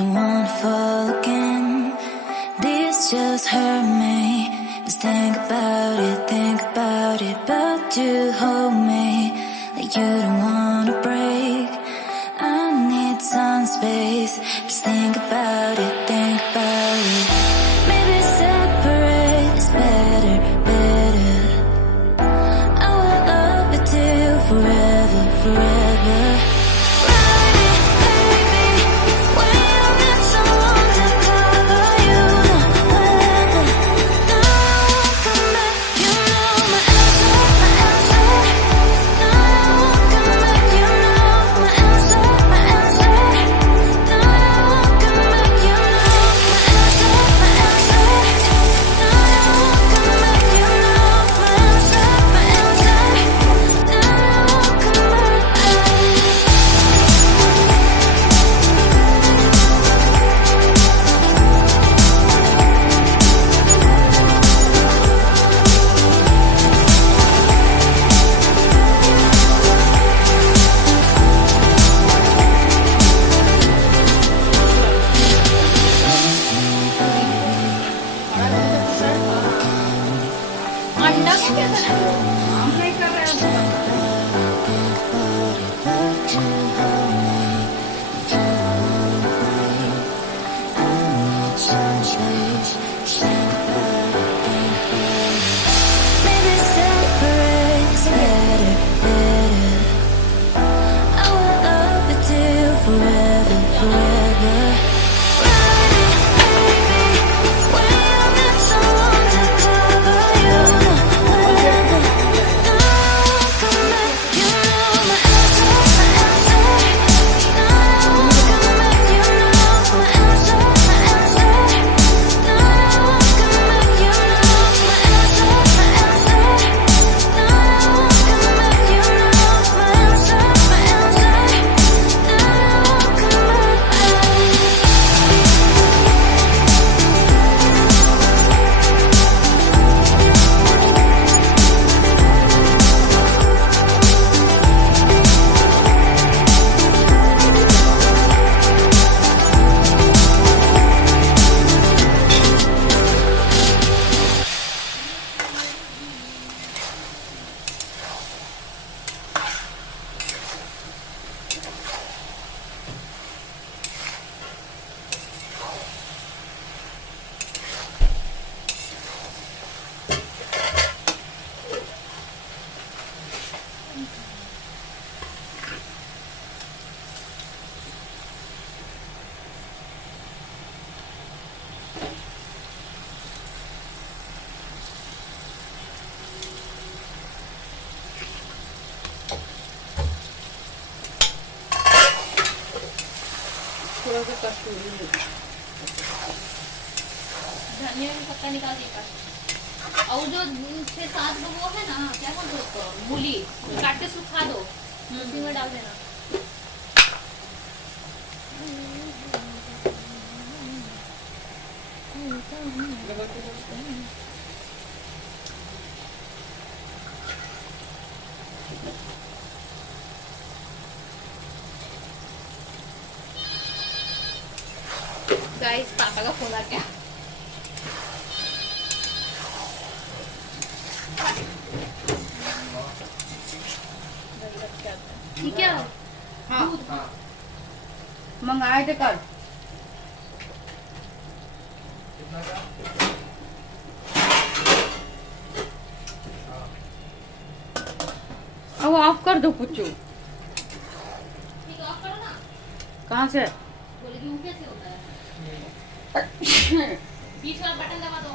don't wanna fall again. This just hurt me. Just think about it, but you hold me like you don't wanna break. I need some space. Just think about it, Maybe separate is better, better. I will love you till forever, forever. थोड़ा सा कसूरी धनिया का पत्ता निकाल देगा। और जो 6-7 वो है ना, क्या बोलते हैं उसको, मूली काट के सुखा दो, उसी में डाल देना। गाइस पापा का फोन आ गया। ठीक है। हाँ मंगाए थे कल। अब ऑफ कर दो पुच्चू। ठीक है, ऑफ करो ना। कहाँ से? बोले कि वो कैसे होता है? बीच वाला बटन दबा दो।